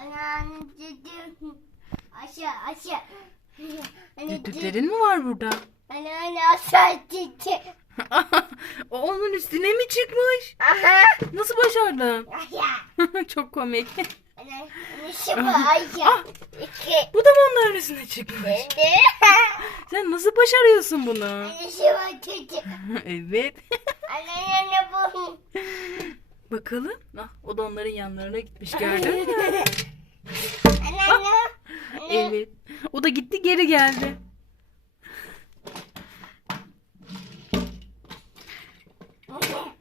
Anne dedim. Aşağı aşağı. Düdüklerin mi var burada? Anne anne aşağı dedi. o onun üstüne mi çıkmış? Aha. Nasıl başardın? Aşağı. Çok komik. Aşağı. İki. Bu da mı onların üstüne çıkmış? Dedi. Sen nasıl başarıyorsun bunu? Anne şıpa dedi. evet. Bu. Bakalım. Ah, o da onların yanlarına gitmiş gördün mü? Evet. O da gitti geri geldi.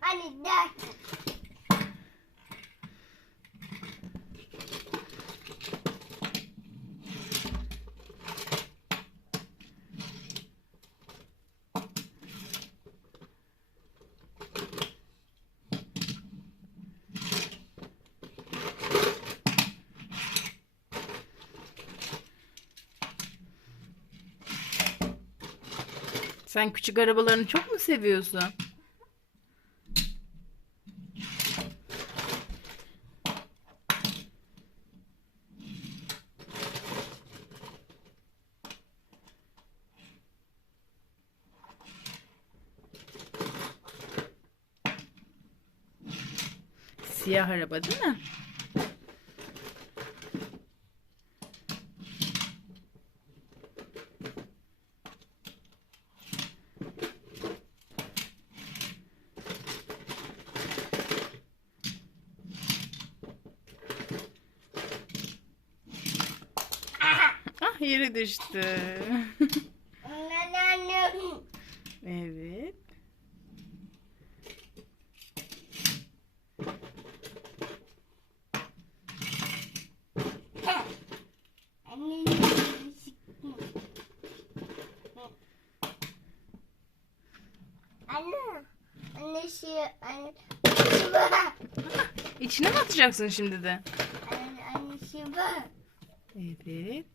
Anne der. Sen küçük arabalarını çok mu seviyorsun? Siyah araba değil mi? Ah yere düştü. Evet. Anne. Şey. İçine mi atacaksın şimdi de? Anne anne şıpa. Evet.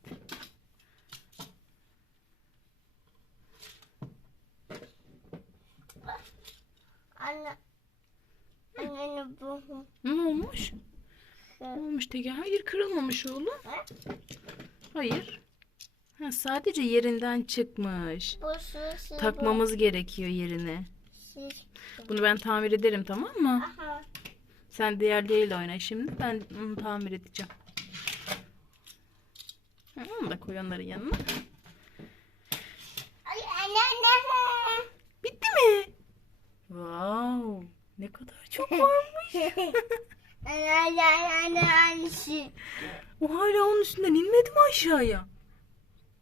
Anne. Ne olmuş? Olmuş Teker? Hayır kırılmamış oğlum. Hayır. Ha, sadece yerinden çıkmış. Takmamız gerekiyor yerine. Bunu ben tamir ederim tamam mı? Aha. Sen diğerleriyle oyna şimdi. Ben onu tamir edeceğim. Onu da koy onların yanına. Ay anne anne. Bitti mi? Wow. Ne kadar çok varmış. O hala onun üstünden inmedi mi aşağıya?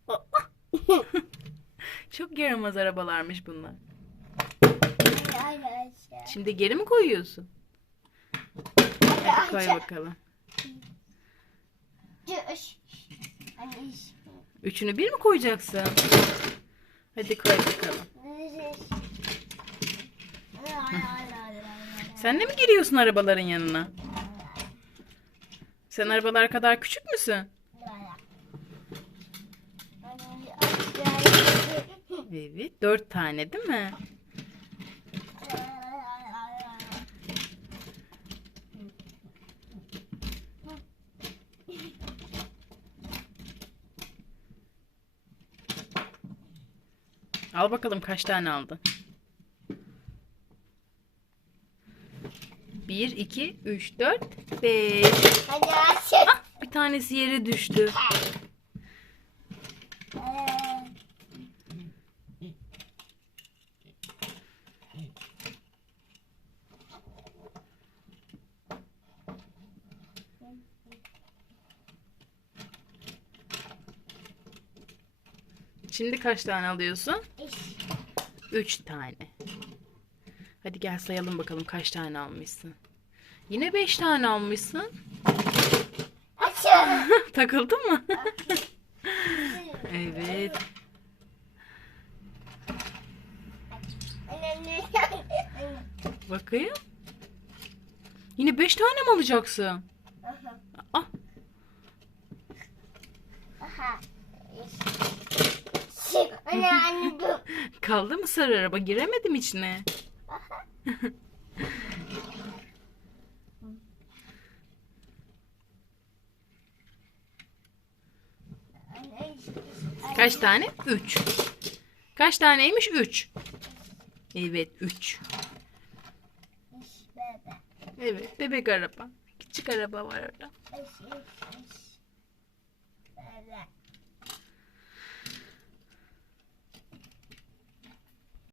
Çok yaramaz arabalarmış bunlar. Şimdi geri mi koyuyorsun? Hadi koy bakalım. Üçünü bir mi koyacaksın? Hadi koy bakalım. Sen de mi giriyorsun arabaların yanına? Sen arabalar kadar küçük müsün? Evet. Dört tane değil mi? Al bakalım kaç tane aldı. 1, 2, 3, 4, 5. Hadi aç. Ah, bir tanesi yere düştü. Şimdi kaç tane alıyorsun? Üç tane. Hadi gel sayalım bakalım kaç tane almışsın. Yine beş tane almışsın. Aşağı. Takıldı mı? evet. Bakayım. Yine beş tane mi alacaksın? Ah, Aha. Anne dur. kaldı mı sarı araba? Giremedim içine. Kaç tane? 3. Kaç taneymiş? 3. Evet 3. Evet bebek araba. Küçük araba var orada. Bebek.